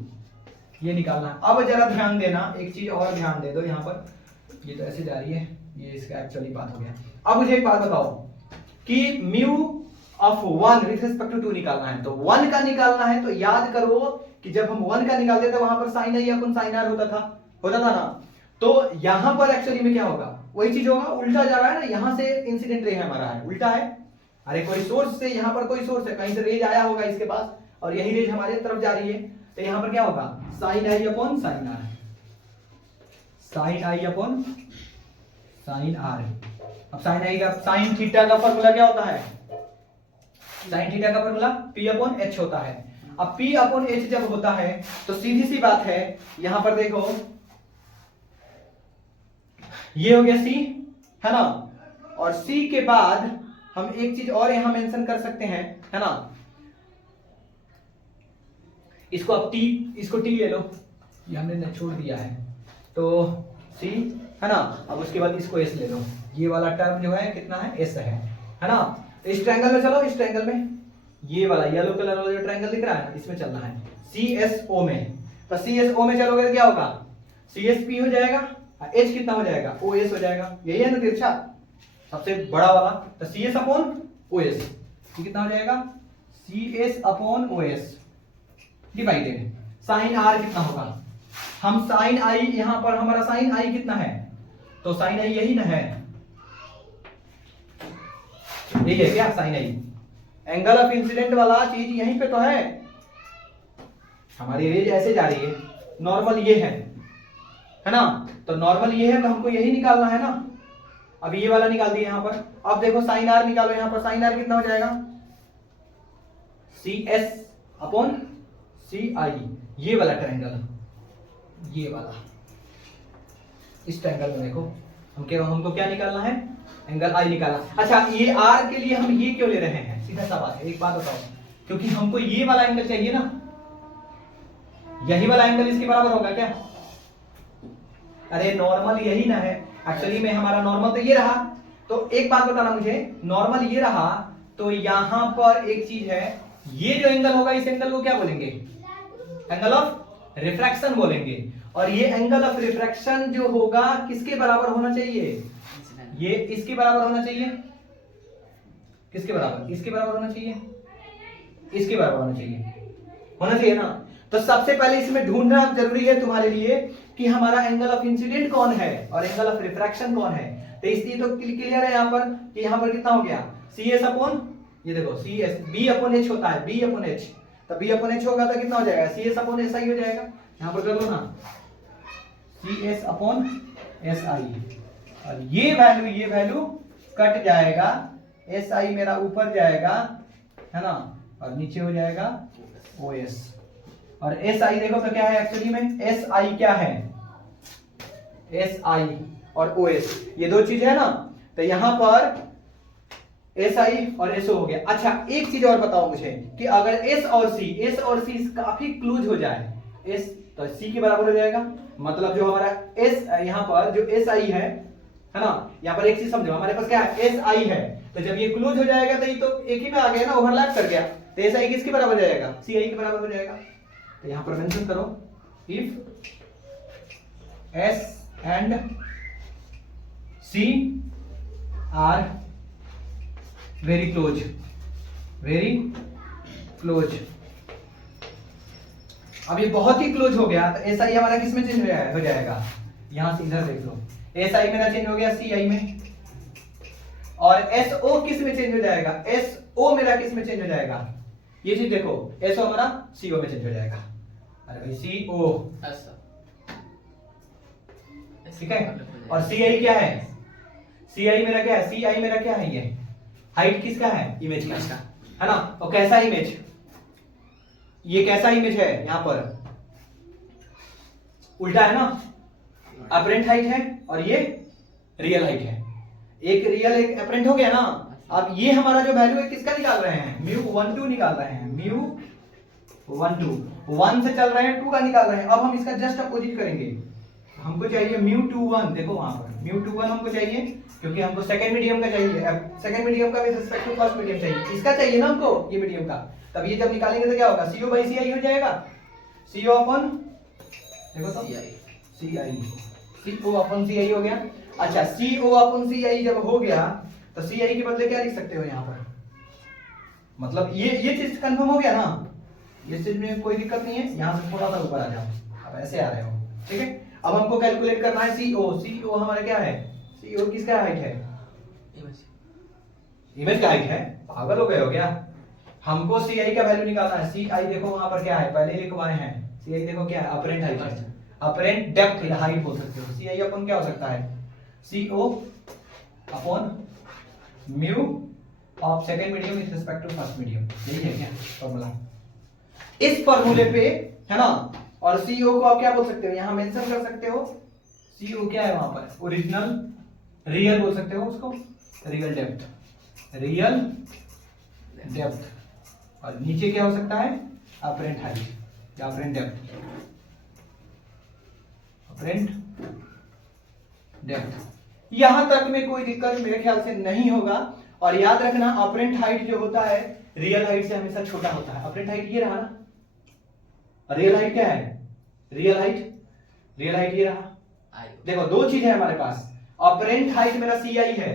ये निकालना है। अब जरा ध्यान देना, एक चीज और ध्यान दे दो, यहाँ पर ये तो ऐसे जा रही है, ये इसका एक्चुअली बात हो गया। अब मुझे एक बात बताओ कि mu of 1 with respect to 2 निकालना है, तो 1 का निकालना है, तो याद करो कि जब हम 1 का निकालते थे वहां पर sine I upon sine are होता था ना। तो यहां पर एक्चुअली में क्या होगा, वही चीज होगा, उल्टा जा रहा है ना, यहां से इंसिडेंट रे है हमारा है उल्टा है। अरे कोई सोर्स से, यहां पर कोई सोर्स है, कहीं से रेज आया होगा इसके पास और यही रेज हमारे तरफ जा रही है, तो यहां पर क्या होगा साइन आई अपॉन साइन आर, साइन आई अपॉन साइन आर। अब साइन आई का, साइन थीटा का फॉर्मूला क्या होता है, साइन थीटा का फॉर्मूला P अपॉन H होता है। अब P अपॉन H जब होता है तो सीधी सी बात है, यहां पर देखो ये हो गया C है ना, और C के बाद हम एक चीज और यहां मेंशन कर सकते हैं है ना, इसको अब T, इसको T ले लो, ये हमने छोड़ दिया है, तो C है ना, अब उसके बाद इसको S ले लो, ये वाला टर्म जो है कितना है S है ना। इस ट्रायंगल में चलो, इस ट्रायंगल में ये वाला येलो कलर वाला जो ट्रायंगल दिख रहा है इसमें चलना है CSO में, तो CSO में चलोगे तो क्या होगा CSP हो जाएगा, H कितना हो जाएगा OS हो जाएगा, यही है ना तिरछा सबसे बड़ा वाला, तो CS अपॉन OS ये कितना हो जाएगा CS upon OS divided sine R कितना होगा, हम साइन I यहां पर हमारा साइन I कितना है, तो साइन I यही ना है, यही है क्या sine I, angle of incident वाला चीज यहीं पे तो है, हमारी रेज ऐसे जा रही है, नॉर्मल ये है ना, तो नॉर्मल ये है तो हमको यही निकालना है ना, अब ये वाला निकाल दिया यहां पर। अब देखो साइन आर निकालो, यहां पर साइन आर कितना हो जाएगा CS अपॉन CI, ये वाला ट्रायंगल, ये वाला, इस ट्रायंगल में देखो हमको क्या निकालना है, एंगल I निकालना। अच्छा ये R के लिए हम ये क्यों ले रहे हैं, सीधा सा बात है, एक बात बताओ, क्योंकि हमको ये वाला एंगल चाहिए ना, यही वाला एंगल इसके बराबर होगा क्या, अरे नॉर्मल यही ना है, एक्चुअली में हमारा नॉर्मल तो ये रहा, तो एक बात बताना मुझे, नॉर्मल ये रहा तो यहां पर एक चीज है, ये जो एंगल होगा इस एंगल को क्या बोलेंगे, एंगल ऑफ रिफ्रैक्शन बोलेंगे, और ये एंगल ऑफ रिफ्रैक्शन जो होगा किसके बराबर होना चाहिए, ये इसके बराबर होना चाहिए, किसके बराबर, इसके बराबर होना चाहिए, इसके बराबर होना चाहिए ना। तो सबसे पहले इसमें ढूंढना जरूरी है तुम्हारे लिए कि हमारा एंगल ऑफ इंसिडेंट कौन है और एंगल ऑफ रिफ्रैक्शन कौन है, तो इसलिए तो क्लियर है यहाँ पर कि यहाँ पर कितना हो गया CS अपॉन, ये देखो CS B अपॉन H होता है, B अपॉन H, तो B अपॉन H होगा तो कितना हो जाएगा CS अपॉन SI हो जाएगा, यहाँ पर कर लो ना CS अपॉन SI, और ये वैल्यू कट जाएगा, SI मेरा ऊपर जाएगा है ना, और नीचे हो जाएगा OS, और SI देखो तो क्या है एक्चुअली में, SI क्या है, SI और OS ये दो चीज है ना, तो यहां पर SI और SO हो गया। अच्छा एक चीज और बताओ मुझे कि अगर S और C काफी क्लोज हो जाए, S तो C के बराबर हो जाएगा, मतलब जो हमारा S यहाँ पर जो SI है ना, यहाँ पर एक चीज समझो, हमारे पास क्या है SI है, तो जब ये क्लोज हो जाएगा तो ये तो एक ही में आ गया ना, ओवरलैप कर गया, तो SI किसके बराबर हो जाएगा CI के बराबर हो जाएगा, तो यहां पर मेंशन करो if S and C are very close, अब ये बहुत ही क्लोज हो गया तो SI हमारा किस में चेंज हो जाएगा, यहां से इधर देख लो, SI मेरा चेंज हो गया CI में, और SO किस में चेंज हो जाएगा, SO मेरा किस में चेंज हो जाएगा, ये चीज देखो SO हमारा CO में चेंज हो जाएगा, अरे भाई CO ठीक है, और CI क्या है, CI मेरा क्या है, CI मेरा क्या है, ये हाइट किसका है, इमेज का है ना, और कैसा इमेज, ये कैसा इमेज है, यहां पर उल्टा है ना, अपरेंट हाइट है और ये रियल हाइट है, एक रियल एक अपरेंट हो गया ना। अब ये हमारा जो वैल्यू है किसका निकाल रहे हैं, μ12 निकाल रहे हैं, μ12 1 से चल रहे हैं 2 का निकाल रहे हैं, अब हम इसका जस्ट अपोजिट करेंगे, हमको चाहिए μ21, देखो वहां पर μ21 हमको चाहिए क्योंकि हमको सेकंड मीडियम का चाहिए, सेकंड मीडियम का with respect to first medium चाहिए, इसका चाहिए ना हमको ये मीडियम का, तब ये जब निकालेंगे तो क्या होगा CO by CI हो जाएगा, CO अपन देखो तो CI, CO अपन CI हो गया। अच्छा CO अपन CI जब हो गया तो CI के बदले क्या लिख सकते हो यहाँ पर, मतलब ये चीज कंफर्म हो गया ना, ये चीज में कोई दिक्कत नहीं है, यहाँ से थोड़ा सा ऊपर आ जाओ, अब ऐसे आ रहे हो ठीक है। अब हमको कैलकुलेट करना है CO। CO हमारा क्या है? CO किसका हाइट है? इमेज का हाइट है। पागल हो गए हो क्या? हमको CI का वैल्यू निकालना है। CI देखो वहां पर क्या है, पहले लिखवाए हैं। CI देखो क्या है, अपरेंट हाइट, अपरेंट डेप्थ या हाइट बोल सकते हो। CI अपन क्या हो सकता है? CO upon mu of second medium with respect to first medium. यही है क्या फॉर्मूला? इस फॉर्मूले पे है ना। और CO को आप क्या बोल सकते हो, यहां मेंशन कर सकते हो। CO क्या है वहां पर? ओरिजिनल रियल बोल सकते हो उसको, रियल डेप्थ, रियल डेप्थ। और नीचे क्या हो सकता है? अपरेंट हाइट या अपरेंट डेप्थ, अपरेंट डेप्थ। यहां तक में कोई दिक्कत मेरे ख्याल से नहीं होगा। और याद रखना अपरेंट हाइट जो होता है रियल हाइट से हमेशा छोटा होता है। अपरेंट हाइट ये रहा ना, रियल हाइट क्या है? रियल हाइट, रियल हाइट ये रहा। देखो दो चीज है हमारे पास, अपरेंट हाइट मेरा CI है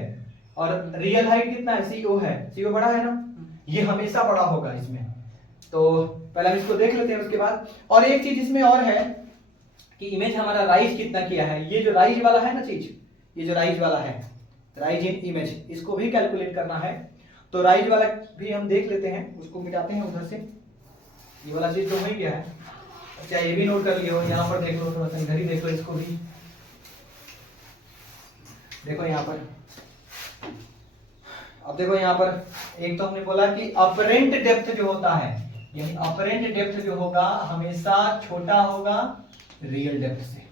और रियल हाइट कितना है? CO है। CO बड़ा है ना, ये हमेशा बड़ा होगा इसमें। तो पहले हम इसको देख लेते हैं उसके बाद। और एक चीज इसमें और है कि इमेज हमारा राइज कितना किया है। ये जो राइज वाला है ना चीज, ये जो राइज वाला है, राइज इन इमेज, इसको भी कैलकुलेट करना है। तो राइज वाला भी हम देख लेते हैं, उसको मिटाते हैं उधर से। ये वाला चीज तो हो ही गया है। अच्छा ये भी नोट कर लियो, यहाँ पर देख लो, थोड़ा सा इधर ही देख लो इसको भी। देखो यहाँ पर, अब देखो यहाँ पर एक तो हमने बोला कि अपरेंट डेप्थ जो होता है, यानी अपरेंट डेप्थ जो होगा हमेशा छोटा होगा रियल डेप्थ से।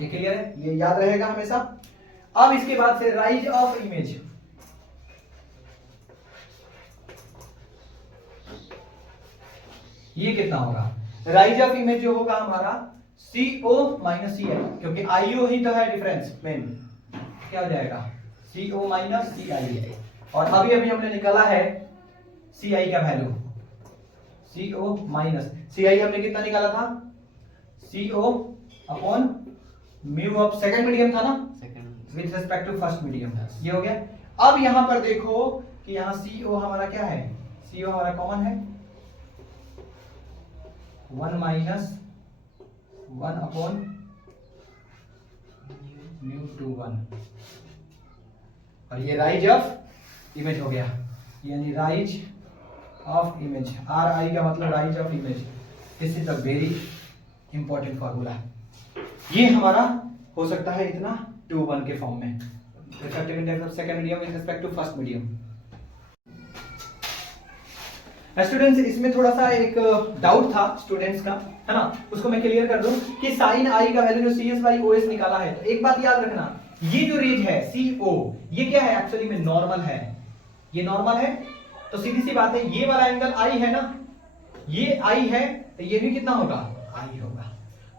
ये क्लियर है? ये याद रहेगा हमेशा। अब इसके बाद से राइज ऑफ इमेज, ये कितना होगा? राइज ऑफ इमेज जो होगा हमारा CO माइनस CI, क्योंकि IO ही तो है डिफरेंस मेन। क्या हो जाएगा? CO minus CI। और अभी अभी हमने निकाला है CI का वैल्यू, CO माइनस CI हमने कितना निकाला था? CO upon mu of second medium था ना, with respect to first medium. ये हो गया। अब यहां पर देखो कि यहां CO हमारा क्या है? CO हमारा कॉमन है, 1 माइनस 1 अपॉन म्यू टू 1। और ये राइज ऑफ इमेज हो गया, यानी राइज ऑफ इमेज, RI का मतलब rise of image. This is a very important formula. ये हमारा हो सकता है इतना 2:1 के फॉर्म में, refractive index of second medium with respect to first medium. Students इसमें थोड़ा सा एक डाउट था स्टूडेंट्स का, है ना, उसको मैं क्लियर कर दूं कि साइन आई का वैल्यू जो CS बाई OS निकाला है। तो एक बात याद रखना, ये जो रेंज है CO, ये क्या है? एक्चुअली में नॉर्मल है। ये नॉर्मल है तो सीधी सी बात है, ये वाला एंगल I है ना, ये I है तो ये भी कितना होगा? I होगा।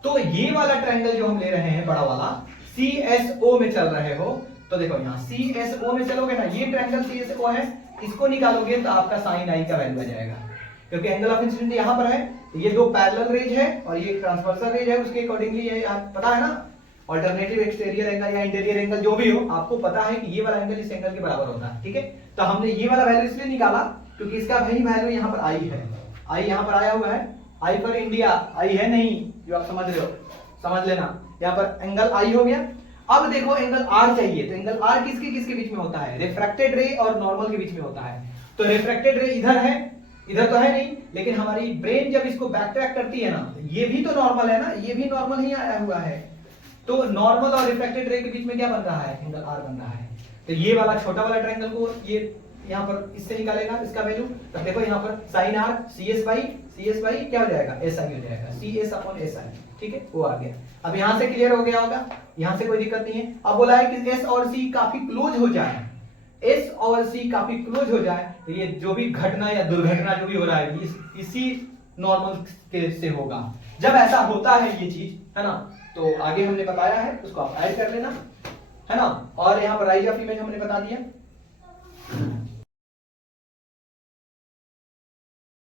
तो ये वाला ट्रायंगल जो हम ले रहे हैं बड़ा वाला, CSO में चल रहे हो, तो देखो यहाँ CSO में चलोगे ना, ये ट्रायंगल CSO है, इसको निकालोगे तो आपका साइन आई का वैल्यू आ जाएगा। क्योंकि एंगल ऑफ इंसिडेंट यहां पर है, ये दो पैरेलल रेज है और ये ट्रांसवर्सल रेज है, उसके अकॉर्डिंगली ये पता है ना, अल्टरनेटिव एक्सटीरियर एंगल या इंटीरियर एंगल जो भी हो, आपको पता है कि ये वाला एंगल इस एंगल के बराबर होता है। ठीक है, तो हमने ये वाला वैल्यू इसलिए निकाला क्योंकि इसका वही वैल्यू यहाँ पर आई है। आई यहाँ पर आया हुआ है, आई पर इंडिया, आई है नहीं जो आप समझ रहे हो, समझ लेना। यहाँ पर एंगल आई हो गया। अब देखो एंगल आर चाहिए, तो एंगल आर किसके किसके बीच में होता है? रिफ्रैक्टेड रे और नॉर्मल के बीच में होता है। तो रिफ्रैक्टेड रे इधर है, इधर तो है नहीं, लेकिन हमारी ब्रेन जब इसको बैक ट्रैक करती है ना, ये भी तो नॉर्मल है ना, ये भी नॉर्मल ही आया हुआ है। तो नॉर्मल और रिफ्रैक्टेड रे के बीच में क्या बन रहा है? एंगल आर बन रहा है। तो ये वाला छोटा वाला ट्रायंगल को ये यहाँ पर इससे निकालेगा इसका वैल्यू। तो देखो यहाँ पर साइन आर CS बाई क्या हो जाएगा? SI हो जाएगा, CS अपॉन SI। ठीक है, वो आ गया। अब यहाँ से क्लियर हो गया होगा, यहाँ से कोई दिक्कत नहीं है। अब बोला है कि S और C काफी क्लोज हो जाए, S और C काफी क्लोज हो जाए, तो ये जो भी घटना या दुर्घटना जो भी हो रहा है इसी नॉर्मल के से होगा। जब ऐसा होता है ये चीज, है ना, तो आगे हमने बताया है, उसको आप ऐड कर लेना, है ना। और यहाँ पर राइज ऑफ इमेज हमने बता दिया।